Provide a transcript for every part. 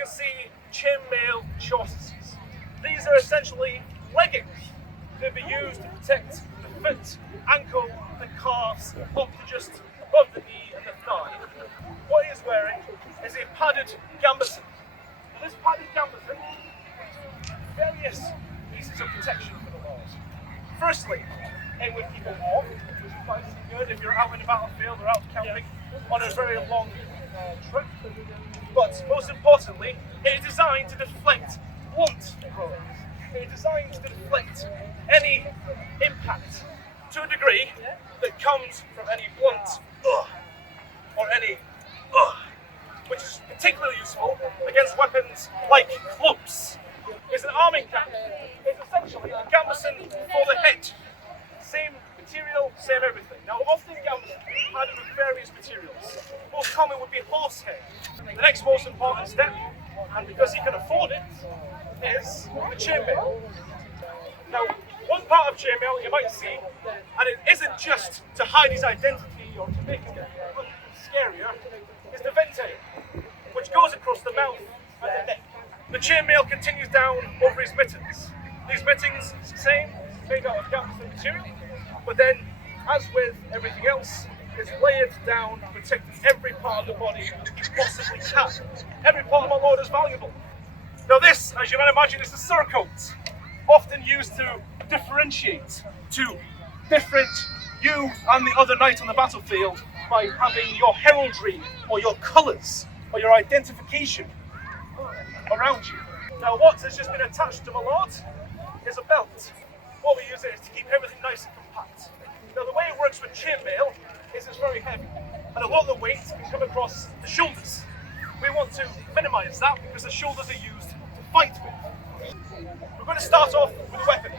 can see chainmail shortages. These are essentially leggings that be used to protect the foot, ankle, and calves up to just above the knee and the thigh. What he is wearing is a padded gambeson. Now this padded gambeson has various pieces of protection for the laws. Firstly, it would keep it warm, which is quite good if you're out in a battlefield or out camping on a very long trip. But most importantly, it is designed to deflect blunt blows. It is designed to deflect any impact to a degree that comes from any blunt or any which is particularly useful against weapons like clubs. It's an arming cap. It's essentially a gambeson for the head. Same material, same everything. Now, often gambesons are added with various materials. Most common would be horsehair. The next most important step, and because he can afford it, is the chainmail. Now, one part of chainmail you might see, and it isn't just to hide his identity or to make him look scarier, is the vente, which goes across the mouth and the neck. The chainmail continues down over his mittens. These mittens, same, made out of gambeson material, but then, as with everything else, it's layered down to protect every part of the body you possibly can. Every part of my lord is valuable. Now this, as you might imagine, is the surcoat, often used to differentiate to different you and the other knight on the battlefield by having your heraldry or your colours or your identification around you. Now what has just been attached to my lord is a belt. What we use it is to keep everything nice and compact. Now the way it works with chainmail is it's very heavy and a lot of the weight can come across the shoulders. We want to minimise that because the shoulders are used to fight with. We're going to start off with a weapon.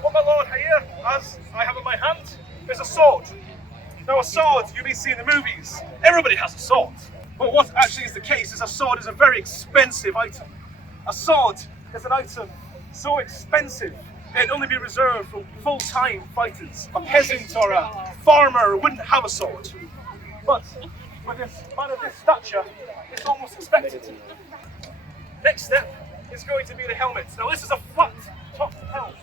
What my lord here, as I have in my hand, is a sword. Now a sword you may see in the movies, everybody has a sword. But what actually is the case is a sword is a very expensive item. A sword is an item so expensive it'd only be reserved for full-time fighters. A peasant or a farmer wouldn't have a sword. But with this man of this stature, it's almost expected. Next step is going to be the helmet. Now this is a flat-top helmet.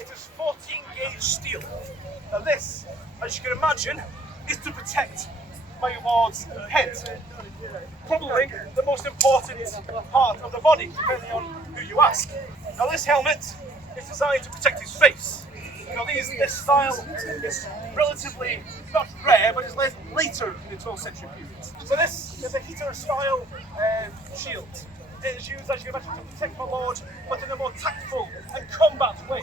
It is 14-gauge steel. Now this, as you can imagine, is to protect my lord's head. Probably the most important part of the body, depending on who you ask. Now this helmet is designed to protect his face. Now this style is relatively not rare, but it's later in the 12th century period. So this is a heater style shield. It is used, as you can imagine, to protect my lord, but in a more tactful and combat way.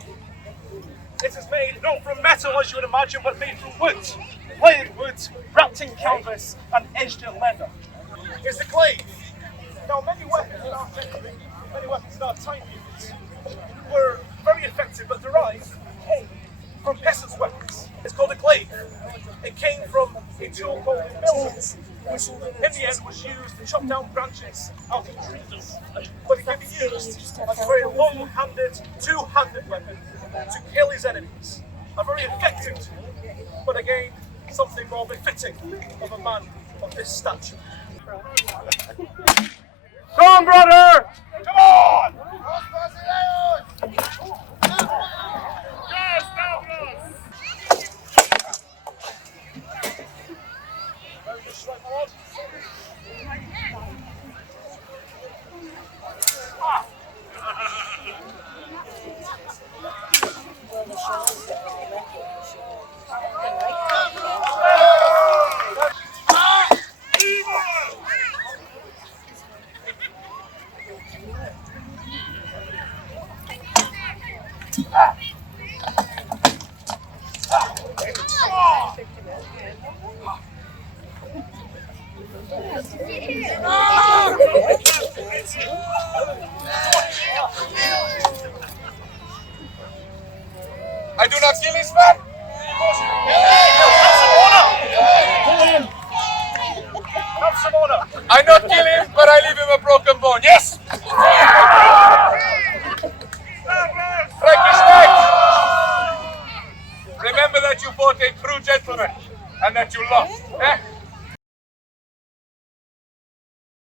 It is made not from metal, as you would imagine, but made from wood. Layered wood, wrapped in canvas, and edged in leather. It's the glaive. Now many weapons in our time periods were very effective, but came from peasants' weapons. It's called a glaive. It came from a tool called a mill, which in the end was used to chop down branches out of trees. But it can be used as a very long-handed, two-handed weapon to kill his enemies. A very effective tool, but again, something more befitting of a man of this stature. Come on, brother! Come on! I do not kill this man. Have some order. I not kill